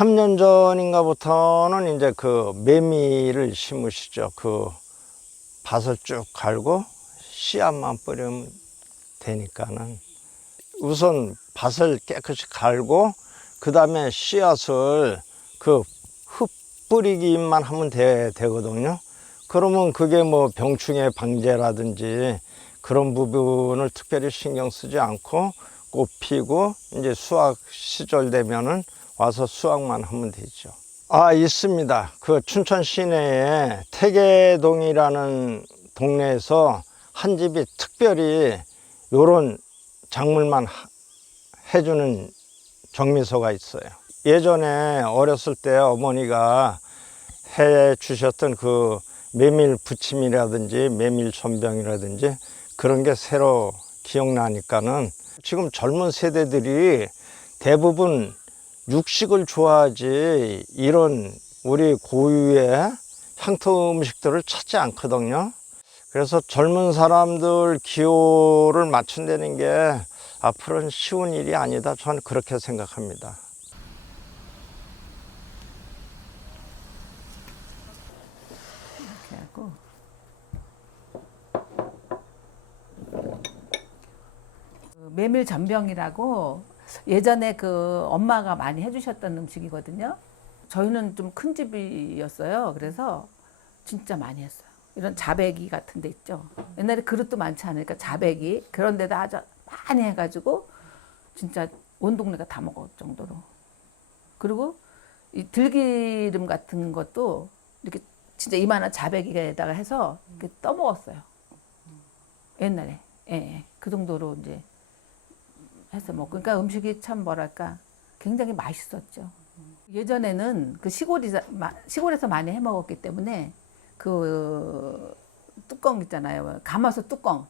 3년 전인가부터는 이제 그 메밀을 심으시죠. 그 밭을 쭉 갈고 씨앗만 뿌리면 되니까는 우선 밭을 깨끗이 갈고 그 다음에 씨앗을 그 흙 뿌리기만 하면 되거든요. 그러면 그게 뭐 병충해 방제라든지 그런 부분을 특별히 신경 쓰지 않고 꽃 피고 이제 수확 시절 되면은 와서 수확만 하면 되죠. 아, 있습니다. 그 춘천 시내에 태계동이라는 동네에서 한 집이 특별히 요런 작물만 해주는 정미소가 있어요. 예전에 어렸을 때 어머니가 해 주셨던 그 메밀 부침이라든지 메밀 전병이라든지 그런 게 새로 기억나니까는 지금 젊은 세대들이 대부분 육식을 좋아하지 이런 우리 고유의 향토 음식들을 찾지 않거든요. 그래서 젊은 사람들 기호를 맞춘다는 게 앞으로는 쉬운 일이 아니다. 저는 그렇게 생각합니다. 이렇게 하고 그 메밀 전병이라고 예전에 그 엄마가 많이 해주셨던 음식이거든요. 저희는 좀 큰 집이었어요. 그래서 진짜 많이 했어요. 이런 자배기 같은 데 있죠. 옛날에 그릇도 많지 않으니까 자배기 그런 데다 아주 많이 해가지고 진짜 온 동네가 다 먹을 정도로. 그리고 이 들기름 같은 것도 이렇게 진짜 이만한 자배기에다가 해서 이렇게 떠먹었어요. 옛날에. 예, 예. 그 정도로 이제 해서 먹고. 그러니까 음식이 참 뭐랄까 굉장히 맛있었죠. 예전에는 그 시골에서 많이 해 먹었기 때문에 그 뚜껑 있잖아요. 가마솥 뚜껑.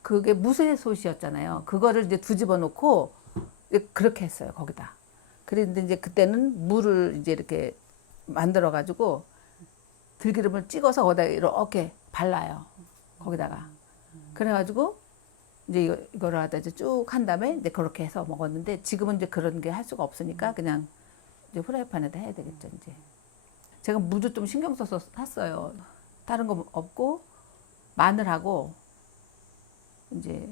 그게 무쇠솥이었잖아요. 그거를 이제 뒤집어 놓고 그렇게 했어요. 거기다. 그런데 이제 그때는 물을 이제 이렇게 만들어 가지고 들기름을 찍어서 거기다 이렇게 발라요. 거기다가. 그래가지고 이제 이거를 하다 이제 쭉 한 다음에 이제 그렇게 해서 먹었는데 지금은 이제 그런 게 할 수가 없으니까 그냥 이제 후라이팬에다 해야 되겠죠, 이제. 제가 무도 좀 신경 써서 샀어요. 다른 거 없고 마늘하고 이제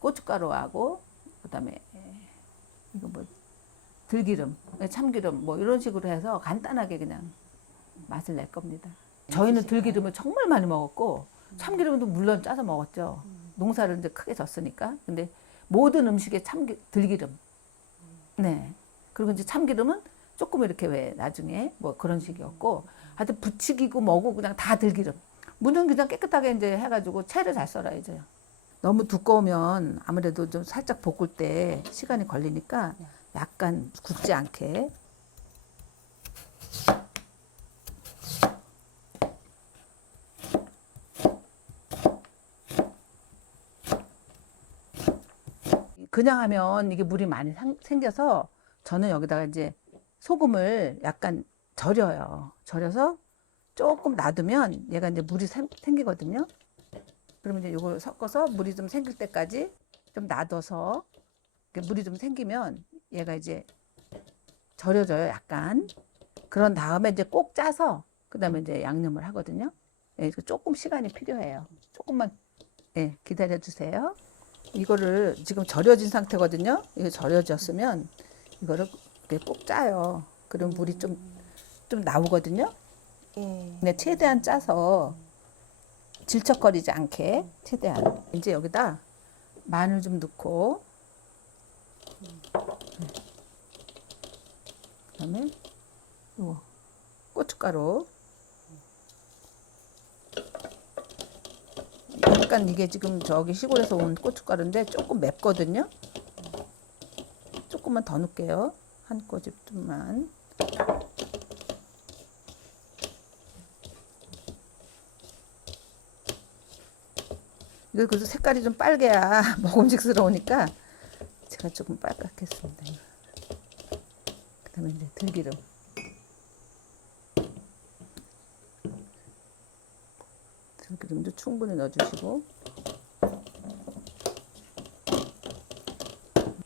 고춧가루하고 그다음에 이거 뭐 들기름, 참기름 뭐 이런 식으로 해서 간단하게 그냥 맛을 낼 겁니다. 저희는 들기름을 정말 많이 먹었고 참기름도 물론 짜서 먹었죠. 농사를 이제 크게 졌으니까. 근데 모든 음식에 들기름. 네. 그리고 이제 참기름은 조금 이렇게 왜 나중에 뭐 그런 식이었고 하여튼 부치기고 뭐고 그냥 다 들기름. 무는 그냥 깨끗하게 이제 해가지고 채를 잘 썰어야죠. 너무 두꺼우면 아무래도 좀 살짝 볶을 때 시간이 걸리니까 약간 굽지 않게. 그냥 하면 이게 물이 많이 생겨서 저는 여기다가 이제 소금을 약간 절여요. 절여서 조금 놔두면 얘가 이제 물이 생기거든요. 그러면 이제 이걸 섞어서 물이 좀 생길 때까지 좀 놔둬서 물이 좀 생기면 얘가 이제 절여져요. 약간. 그런 다음에 이제 꼭 짜서 그 다음에 이제 양념을 하거든요. 예, 조금 시간이 필요해요. 조금만 예, 기다려 주세요. 이거를 지금 절여진 상태거든요. 이거 절여졌으면 이거를 이렇게 꼭 짜요. 그럼 물이 좀 나오거든요. 근데 최대한 짜서 질척거리지 않게 최대한. 이제 여기다 마늘 좀 넣고 그다음에 요 고춧가루. 약간 이게 지금 저기 시골에서 온 고춧가루인데 조금 맵거든요. 조금만 더 넣을게요. 한 꼬집만. 이거 그래서 색깔이 좀 빨개야 먹음직스러우니까 제가 조금 빨갛게 했습니다. 그 다음에 이제 들기름. 들기름도 충분히 넣어주시고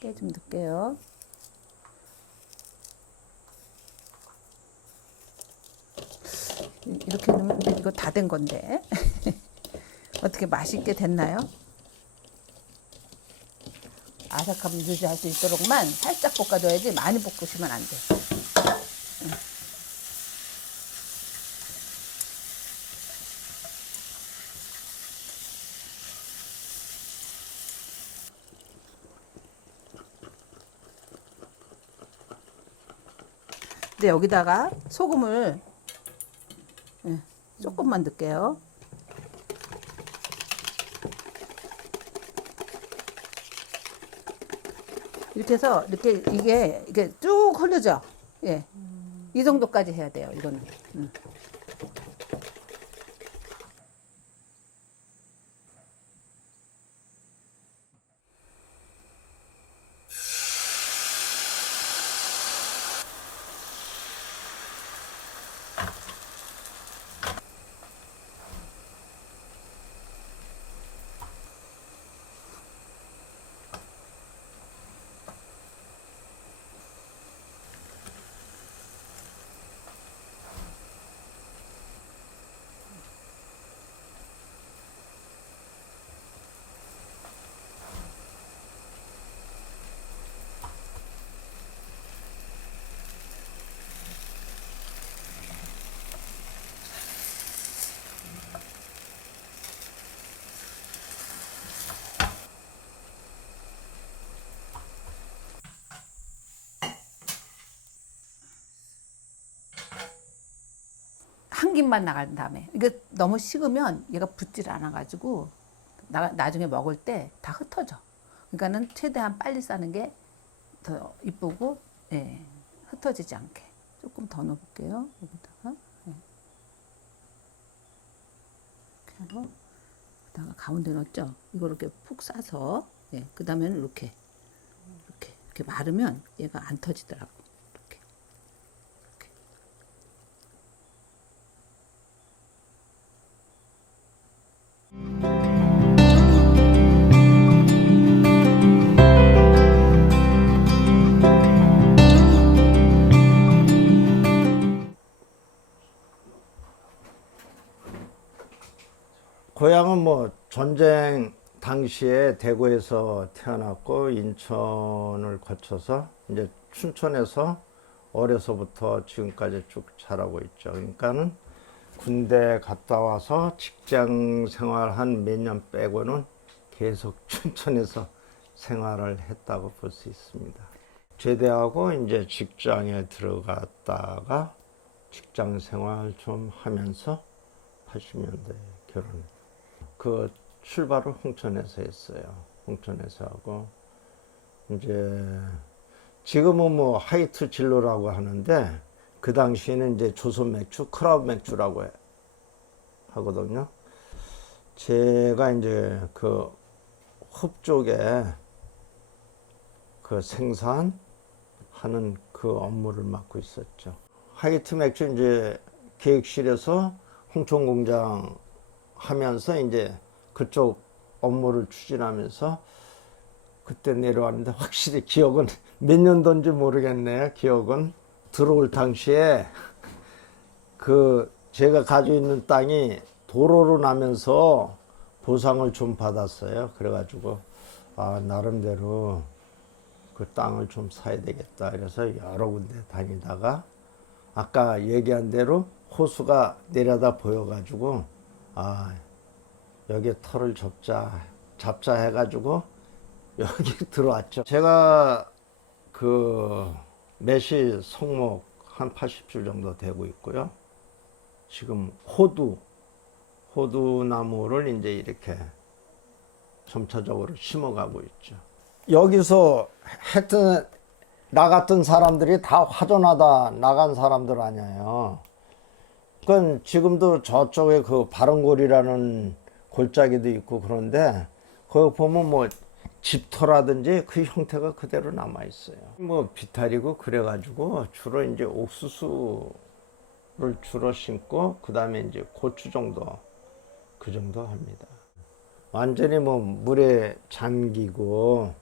깨 좀 넣을게요. 이렇게 넣으면 이거 다 된 건데. 어떻게 맛있게 됐나요? 아삭함 유지할 수 있도록만 살짝 볶아줘야지 많이 볶으시면 안 돼. 이제 여기다가 소금을 조금만 넣을게요. 이렇게 해서 이게 쭉 흐르죠. 예, 이 정도까지 해야 돼요. 이거는. 한 김만 나간 다음에 이게 너무 식으면 얘가 붙질 않아가지고 나중에 먹을 때 다 흩어져. 그러니까는 최대한 빨리 싸는 게 더 이쁘고, 예, 흩어지지 않게 조금 더 넣어볼게요. 여기다가, 예. 이렇게 하고 그다가 가운데 넣었죠. 이거 이렇게 푹 싸서, 예, 그 다음에는 이렇게 마르면 얘가 안 터지더라고. 고향은 뭐 전쟁 당시에 대구에서 태어났고 인천을 거쳐서 이제 춘천에서 어려서부터 지금까지 쭉 자라고 있죠. 그러니까는 군대 갔다 와서 직장 생활 한 몇 년 빼고는 계속 춘천에서 생활을 했다고 볼 수 있습니다. 제대하고 이제 직장에 들어갔다가 직장 생활 좀 하면서 80년대 결혼했어요. 그 출발을 홍천에서 했어요. 홍천에서 하고 이제 지금은 뭐 하이트 진로라고 하는데 그 당시에는 이제 조선 맥주, 크라운 맥주라고 하거든요. 제가 이제 그 흡 쪽에 그 생산하는 그 업무를 맡고 있었죠. 하이트 맥주 이제 계획실에서 홍천 공장 하면서 이제 그쪽 업무를 추진하면서 그때 내려왔는데 확실히 기억은 몇 년도인지 모르겠네요. 기억은 들어올 당시에 그 제가 가지고 있는 땅이 도로로 나면서 보상을 좀 받았어요. 그래가지고 아 나름대로 그 땅을 좀 사야 되겠다. 그래서 여러 군데 다니다가 아까 얘기한 대로 호수가 내려다 보여가지고 아 여기 터를 잡자 해가지고 여기 들어왔죠. 제가 그 매실 성목 한 80줄 정도 되고 있고요. 지금 호두 나무를 이제 이렇게 점차적으로 심어가고 있죠. 여기서 하여튼 나갔던 사람들이 다 화전하다 나간 사람들 아니에요. 그건 지금도 저쪽에 그 바른골이라는 골짜기도 있고 그런데 거기 보면 뭐 집터라든지 그 형태가 그대로 남아 있어요. 뭐 비탈이고 그래가지고 주로 이제 옥수수를 주로 심고 그 다음에 이제 고추 정도 그 정도 합니다. 완전히 뭐 물에 잠기고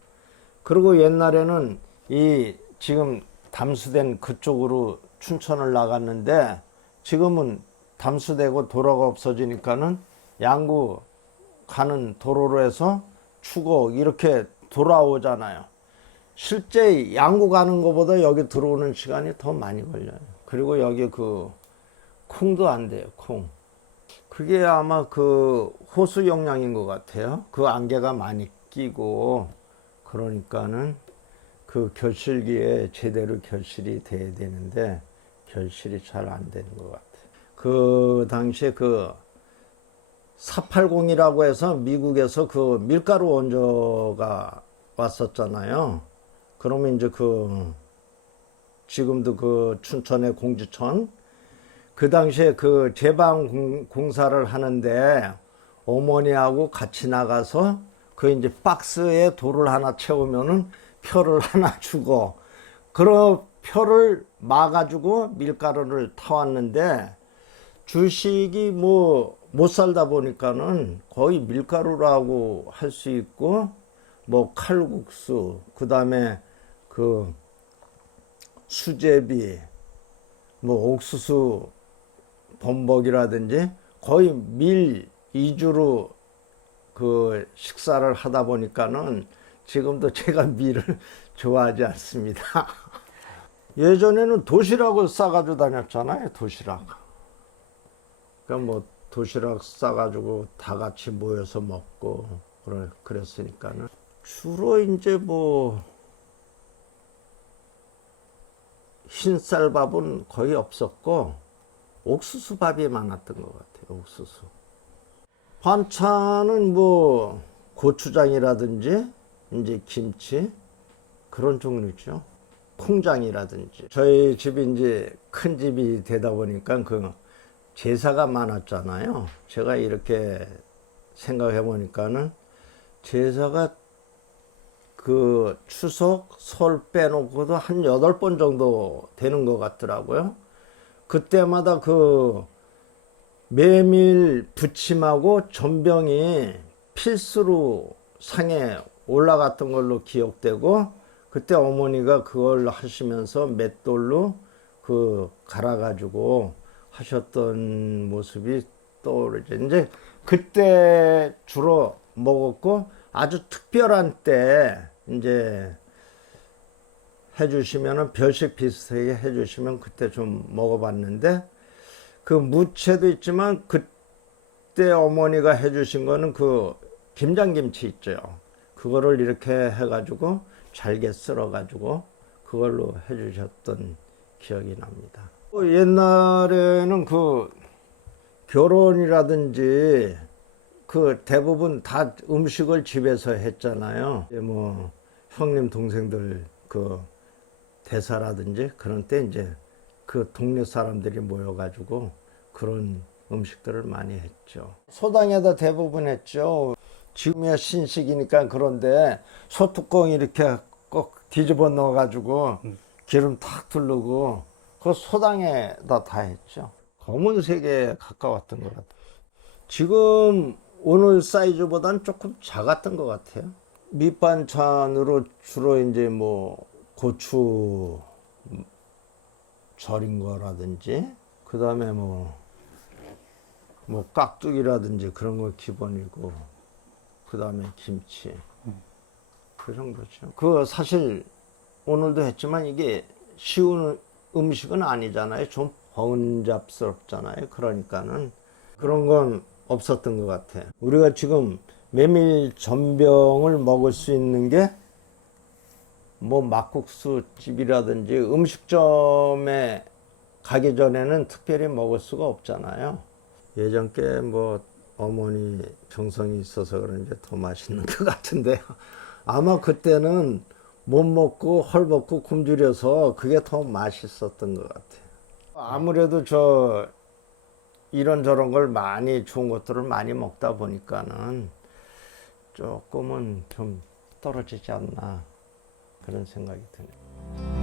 그리고 옛날에는 이 지금 담수된 그쪽으로 춘천을 나갔는데 지금은 담수되고 도로가 없어지니까는 양구 가는 도로로 해서 추고 이렇게 돌아오잖아요. 실제 양구 가는 것보다 여기 들어오는 시간이 더 많이 걸려요. 그리고 여기 그 콩도 안 돼요. 콩. 그게 아마 그 호수 영향인 것 같아요. 그 안개가 많이 끼고 그러니까는 그 결실기에 제대로 결실이 돼야 되는데 결실이 잘 안 되는 것 같아요. 그 당시에 그 480이라고 해서 미국에서 그 밀가루 원조가 왔었잖아요. 그러면 이제 그 지금도 그 춘천의 공지천 그 당시에 그 제방 공사를 하는데 어머니하고 같이 나가서 그 이제 박스에 돌을 하나 채우면은 표를 하나 주고 그런 표를 마가지고 밀가루를 타왔는데 주식이 뭐 못 살다 보니까는 거의 밀가루라고 할 수 있고 뭐 칼국수 그다음에 그 수제비 뭐 옥수수 범벅이라든지 거의 밀 위주로 그 식사를 하다 보니까는 지금도 제가 밀을 좋아하지 않습니다. 예전에는 도시락을 싸가지고 다녔잖아요. 도시락. 그러니까 뭐 도시락 싸가지고 다 같이 모여서 먹고 그랬으니까는 주로 이제 뭐 흰쌀밥은 거의 없었고 옥수수밥이 많았던 것 같아요. 옥수수. 반찬은 뭐 고추장이라든지 이제 김치 그런 종류죠. 콩장이라든지. 저희 집이 이제 큰 집이 되다 보니까 그 제사가 많았잖아요. 제가 이렇게 생각해 보니까는 제사가 그 추석, 설 빼놓고도 한 8번 정도 되는 것 같더라고요. 그때마다 그 메밀 부침하고 전병이 필수로 상에 올라갔던 걸로 기억되고 그때 어머니가 그걸 하시면서 맷돌로 그 갈아가지고 하셨던 모습이 떠오르죠. 이제 그때 주로 먹었고 아주 특별한 때 이제 해주시면은 별식 비슷하게 해주시면 그때 좀 먹어봤는데 그 무채도 있지만 그때 어머니가 해주신 거는 그 김장김치 있죠. 그거를 이렇게 해가지고 잘게 썰어가지고 그걸로 해주셨던 기억이 납니다. 옛날에는 그 결혼이라든지 그 대부분 다 음식을 집에서 했잖아요. 뭐 형님 동생들 그 대사라든지 그런 때 이제 그 동네 사람들이 모여가지고 그런 음식들을 많이 했죠. 소당에다 대부분 했죠. 지금이야 신식이니까 그런데 소뚜껑 이렇게 꼭 뒤집어 넣어가지고 기름 탁 두르고 그 소당에다 다 했죠. 검은색에 가까웠던 것 같아요. 지금 오늘 사이즈보다는 조금 작았던 것 같아요. 밑반찬으로 주로 이제 뭐 고추 절인 거라든지 그 다음에 뭐 깍두기라든지 그런 거 기본이고 그 다음에 김치 그 정도죠. 그 사실 오늘도 했지만 이게 쉬운 음식은 아니잖아요. 좀 번잡스럽잖아요. 그러니까는 그런 건 없었던 것 같아요. 우리가 지금 메밀 전병을 먹을 수 있는 게 뭐 막국수 집이라든지 음식점에 가기 전에는 특별히 먹을 수가 없잖아요. 예전 게 뭐 어머니 정성이 있어서 그런지 더 맛있는 것 같은데요. 아마 그때는 못 먹고 헐벗고 굶주려서 그게 더 맛있었던 것 같아요. 아무래도 저 이런저런 걸 많이 좋은 것들을 많이 먹다 보니까는 조금은 좀 떨어지지 않나 그런 생각이 드네요.